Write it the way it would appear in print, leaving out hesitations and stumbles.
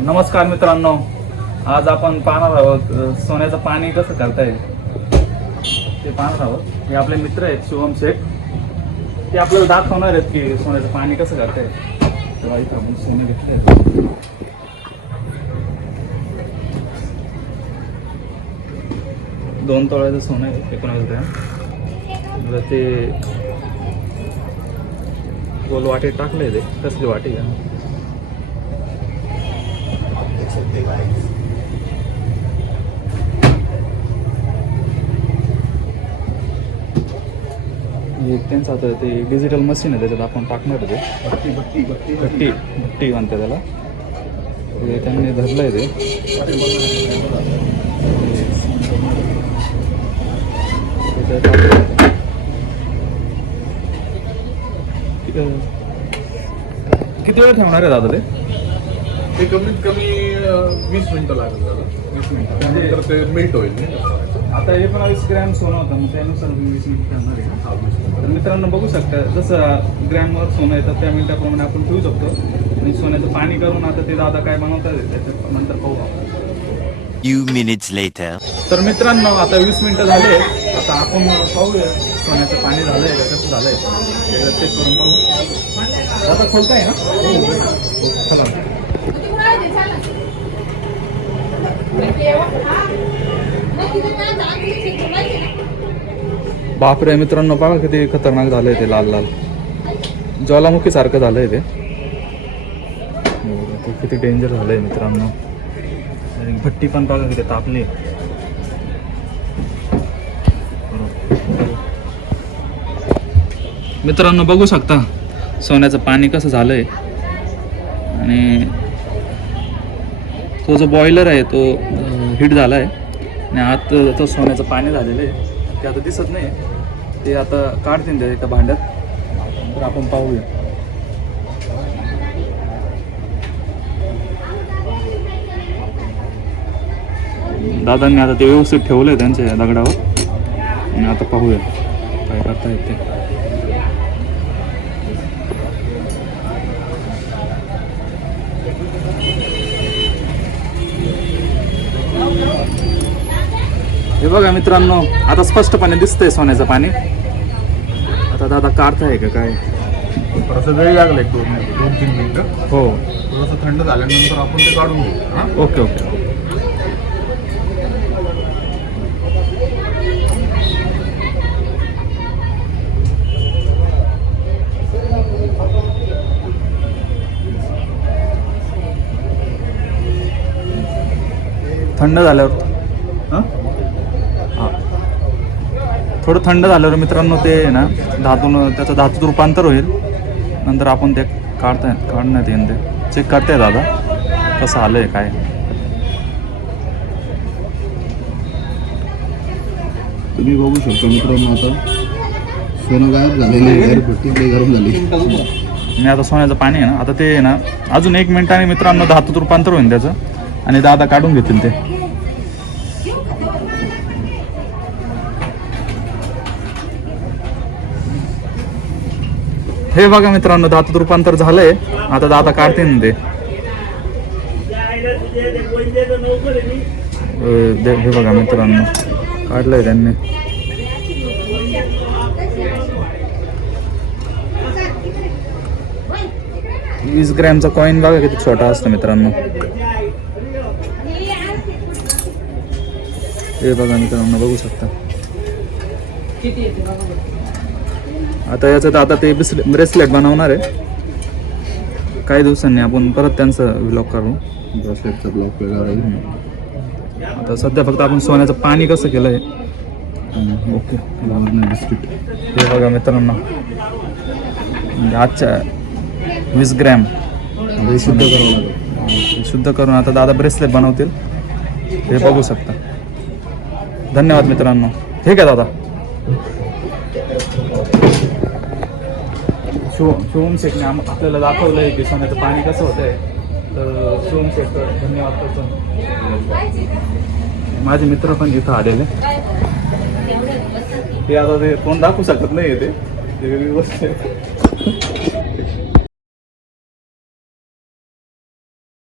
नमस्कार मित्रांनो, आज आपण पाहणार आहोत सोन्याचं पाणी कसं करता येईल ते पाहणार आहोत. हे आपले मित्र आहेत शुभम शेख, ते आपल्याला दाखवणार आहेत की सोन्याचं पाणी कसं करता येईल. तेव्हा इथं आपण सोने घेतले, 2 तोळ्याचं सोनं आहे, 19 ग्रॅम. ते गोल वाटे टाकले, ते कसली वाटी का त्यांचं आता ते डिजिटल मशीन आहे, त्याच्यात आपण टाकणार ते भट्टी म्हणते त्याला. ते त्यांनी धरलंय ते. किती वेळ ठेवणार आहे दादा ते कमीत कमी 20 मिनिटं लागेल दादा. 20 मिनिटं त्यानंतर ते मेल्ट होईल नाही का? आता 19 ग्रॅम सोनं होतं, मग त्यानुसार 20 मिनिट ठेवणार आहे. तर मित्रांनो बघू शकता, जसं ग्रॅमवर सोनं येतं त्या मिनिटाप्रमाणे आपण ठेवू शकतो. आणि सोन्याचं पाणी करून आता ते दादा काय बनवतात त्याच्या नंतर पाहू आपण. Few minutes later. तर मित्रांनो आता 20 मिनिटं झाले. आता आपण पाहूया सोन्याचं पाणी झालंय का कसं झालंय, एकदा चेक करून पाहू. दादा खोलताय ना? चला. बापरे मित्रांनो, बघा किती खतरनाक झालंय ते, लाल लाल ज्वालामुखी सारखं झालंय ते. किती डेंजर झालंय मित्रांनो. भट्टी पण बघा किती तापली. मित्रांनो बघू शकता सोन्याचं पाणी कसं झालंय. आणि तो जो बॉयलर आहे तो हीट झाला आहे. आणि आत तो सोन्याचं पाणी झालेलं आहे, ते आता दिसत नाही. ते आता काढतील ते एका भांड्यात, तर आपण पाहूया. दादांनी आता ते व्यवस्थित ठेवलंय त्यांच्या दगडावर. आणि आता पाहूया काय करता येते. हे बघा मित्रांनो, आता स्पष्टपणे दिसतंय सोन्याचं पाणी. आता दादा काढताय का काय? थोडंसं वेळ लागला, 2-3 मिनिटं. हो, थोडंसं थंड झाल्यानंतर आपण ते काढून घेऊ. हां, ओके ओके. थंड झाल्यावर थोडं थंड झाल्यावर मित्रांनो ते ना त्याचं धातूत रूपांतर होईल. नंतर आपण ते काढण्यात येईल. ते चेक करते दादा कसं आलंय काय. तुम्ही बघू शकता मित्रांनो, आता सोनं गायब झालेलं आहे, भट्टी गरम झाली. आणि आता सोन्याचं पाणी आहे ना, आता ते ना अजून 1 मिनिटाने मित्रांनो धातूत रूपांतर होईल त्याचं. आणि दादा काढून घेतील ते. हे बघा मित्रांनो, धातूत रूपांतर झालंय. आता दादा काढते ना ते. हे बघा मित्रांनो, काढलंय त्यांनी. वीस ग्रॅमचा कॉईन बघा किती छोटा असतो मित्रांनो. हे बघा मित्रांनो, बघू शकता. आता याच्यात आता ते ब्रेसलेट बनवणार आहे. काही दिवसांनी आपण परत त्यांचं व्लॉग करू. ब्रेसलेटचा ब्लॉक वेगळा राहील. आता सध्या फक्त आपण सोन्याचं पाणी कसं केलं आहे. Okay, biscuit. हे बघा मित्रांनो, आजच्या 20 ग्रॅम शुद्ध करावं लागेल. शुद्ध करून आता दादा ब्रेसलेट बनवतील. हे बघू शकता. धन्यवाद मित्रांनो. ठीक आहे दादा. शुभम शेखने आपल्याला दाखवलंय की सोन्याचं पाणी कसं होतंय. तर शुभम शेख धन्यवाद करतो. माझे मित्र पण इथं आलेले. ते आता ते कोण दाखवू शकत नाही ते वेगळी गोष्ट आहे.